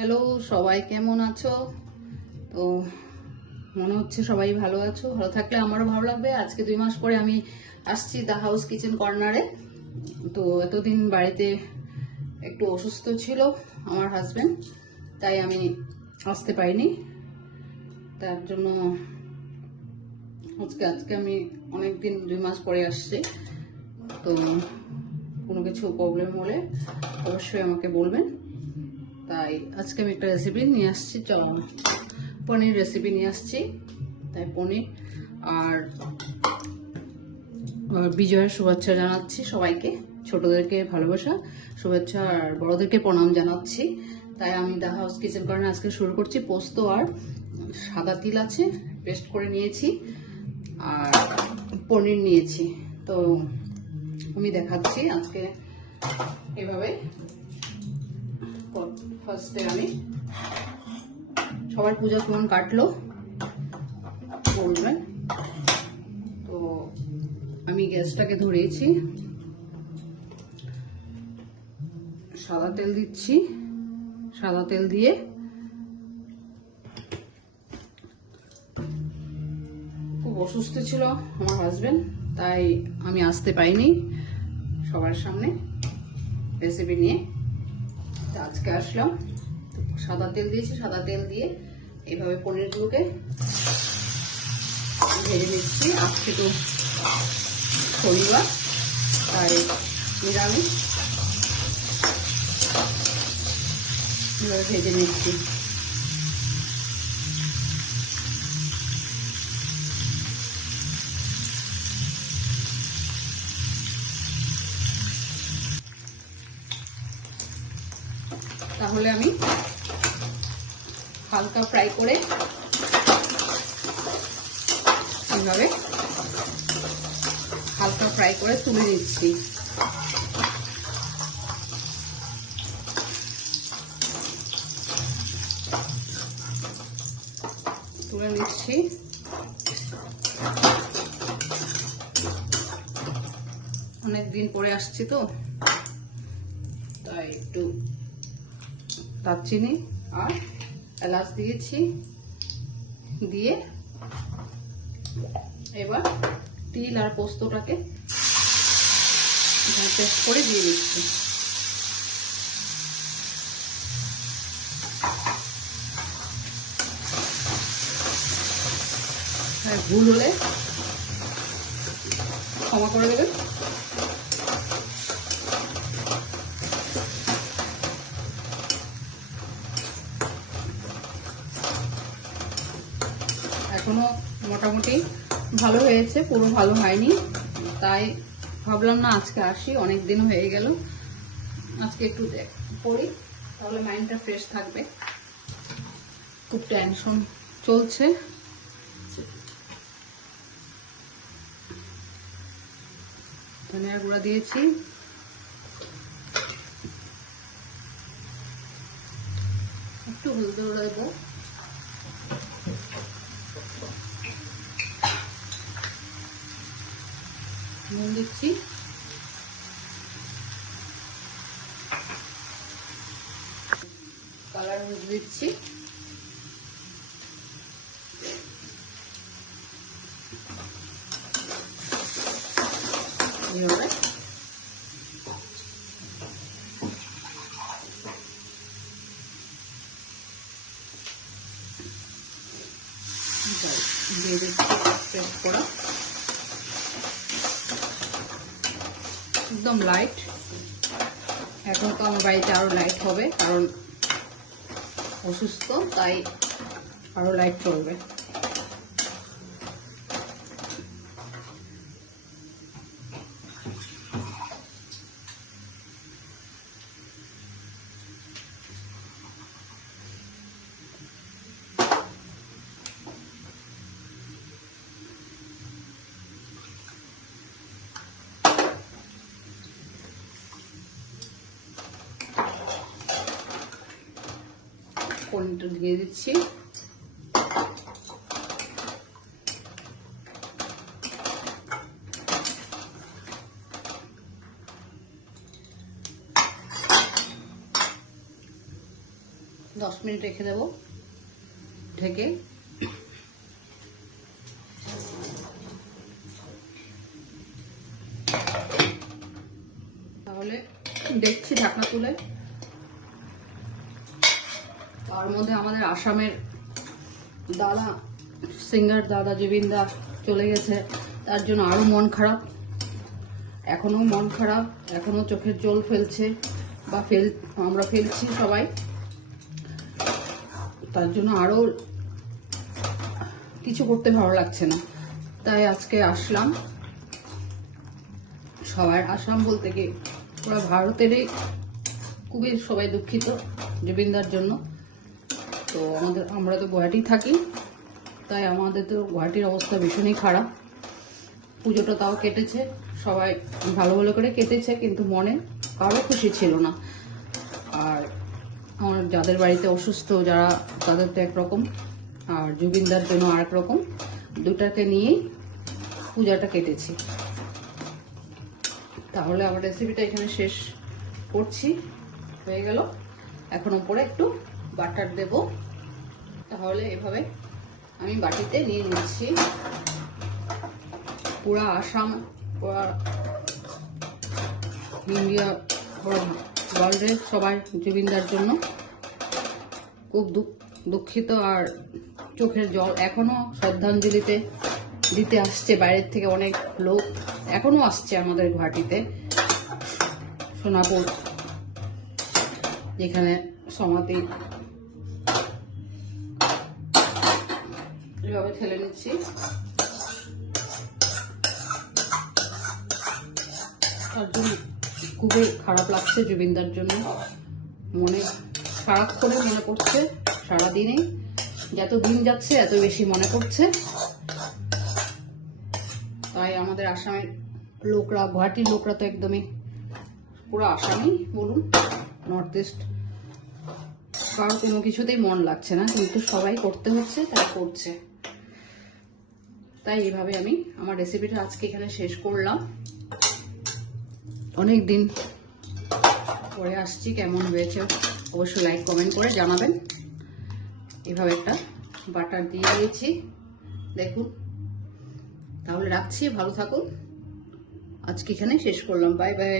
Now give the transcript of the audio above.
Hello, সবাই কেমন আছো? তো মনে হচ্ছে সবাই ভালো আছো। ভালো থাকলে আমারও ভালো লাগবে। আজকে 2 মাস পরে আমি আসছি দ্য হাউস কিচেন কর্নারে। তো এতদিন বাড়িতে একটু অসুস্থ ছিল আমার হাজবেন্ড, তাই আমি আসতে পারিনি। তার জন্য আজকে আমি অনেকদিন 2 মাস পরে আসছি। তো কোনো কিছু প্রবলেম হলে অবশ্যই আমাকে বলবেন। তাই আজকে আমি একটা রেসিপি নিয়ে আসছি, পনির রেসিপি নিয়ে আসছি। তাই পনির আর বিজয়ের শুভেচ্ছা জানাচ্ছি সবাইকে, ছোটদেরকে ভালোবাসা শুভেচ্ছা আর বড়দেরকে প্রণাম জানাচ্ছি। তাই আমি দ্য হাউস কিচেন কর্নার আজকে শুরু করছি। পোস্ত আর সাদা তিল আছে, পেস্ট করে নিয়েছি, আর পনির নিয়েছি। তো আমি দেখাচ্ছি আজকে এভাবে। ফার্স্টে আমি সবার পূজা কেমন কাটলো বলবেন। তো আমি গ্যাসটাকে ধরিয়েছি, সাদা তেল দিচ্ছি। সাদা তেল দিয়ে খুব অসুস্থ ছিল আমার হাজবেন্ড, তাই আমি আসতে পাইনি সবার সামনে রেসিপি নিয়ে। আজকে আসলাম। সাদা তেল দিয়েছি, সাদা তেল দিয়ে এইভাবে পনিরগুলোকে ভেজে নিচ্ছি। আজকে তো শনিবার, তাই নিরামিষ ভেজে নিচ্ছি। তাহলে আমি হালকা ফ্রাই করে এইভাবে হালকা ফ্রাই করে তুলে নিচ্ছি। তুলে নিচ্ছি। অনেকদিন পরে আসছি তো, তাই একটু দারচিনি আর এলাচ দিয়েছি। দিয়ে এবার তিল আর পোস্তটাকে পেস্ট করে দিয়ে দিচ্ছি। ভুল হলে ক্ষমা করে দেবেন। এখনো মোটামুটি ভালো হয়েছে, পুরো ভালো হয়নি, তাই ভাবলাম না আজকে আসি, অনেক দিন হয়ে গেল, আজকে একটু পড়ি, তাহলে মাইন্ডটা ফ্রেশ থাকবে। খুব টেনশন চলছে। ধনিয়া গুঁড়া দিয়েছি, একটু হলুদ গুঁড়া দেবো, নুন দিচ্ছি, কালার হলুদ দিচ্ছি, এইভাবে দিয়ে দিচ্ছি পেস্ট করা, একদম লাইট। এখন তো আমার বাড়িতে আরো লাইট হবে, কারণ অসুস্থ, তাই আরো লাইট চলবে। পনিরটা দিয়ে দিচ্ছি। 10 মিনিট রেখে দেব ঢেকে। তাহলে দেখছি ঢাকনা তুলে। তার মধ্যে আমাদের আসামের দাদা, সিঙ্গার দাদা জুবিনদা চলে গেছে, তার জন্য আরো মন খারাপ। এখনো মন খারাপ, এখনো চোখের জল ফেলছে বা আমরা ফেলছি সবাই। তার জন্য আরো কিছু করতে ভালো লাগছে না, তাই আজকে আসলাম। সবাই আসলাম বলতে কি পুরো ভারতেরই খুবই সবাই দুঃখিত জুবিনদার জন্য। তো আমরা তো গুয়াহাটি থাকি, তাই আমাদের তো গুয়াহাটির অবস্থা ভীষণই খারাপ। পুজোটা তাও কেটেছে, সবাই ভালো ভালো করে কেটেছে, কিন্তু মনে কারো খুশি ছিল না। আর আমার যাদের বাড়িতে অসুস্থ যারা, তাদের তো একরকম, আর জুবিনদার জন্য আর এক রকম। দুটাকে নিয়েই পূজাটা কেটেছি। তাহলে আমার রেসিপিটা এখানে শেষ করছি, হয়ে গেল। এখন উপরে একটু বাটার দেব। তাহলে এভাবে আমি বাটিতে নিয়ে নিচ্ছি। পুরা আসাম, পুরা ইন্ডিয়া, পুরা ওয়ার্ল্ডের সবাই জুবিনদার জন্য খুব দুঃখিত। আর চোখের জল এখনো শ্রদ্ধাঞ্জলিতে দিতে আসছে বাইরের থেকে অনেক লোক, এখনো আসছে আমাদের গুয়াহাটিতে, সোনাপুর যেখানে সমাধি। এভাবে ঠেলে নিচ্ছি। তার জন্য খুবই খারাপ লাগছে জুবিনদার জন্য। মনে সারাক্ষণে মনে পড়ছে, সারাদিনে যত দিন যাচ্ছে এত বেশি মনে পড়ছে। তাই আমাদের আসামের লোকরা, গুয়াহাটির লোকরা তো একদমই পুরো আসামি বলুন, নর্থ ইস্ট, কারো কোনো কিছুতেই মন লাগছে না, কিন্তু সবাই করতে হচ্ছে, তাই করছে। তাই এইভাবে আমি আমার রেসিপিটা আজকে এখানে শেষ করলাম। অনেক দিন পরে আসছি, কেমন হয়েছে অবশ্যই লাইক কমেন্ট করে জানাবেন। এভাবে একটা বাটার দিয়ে দিয়েছি, দেখুন। তাহলে রাখছি, ভালো থাকুন। আজকে এখানে শেষ করলাম, বাই বাই।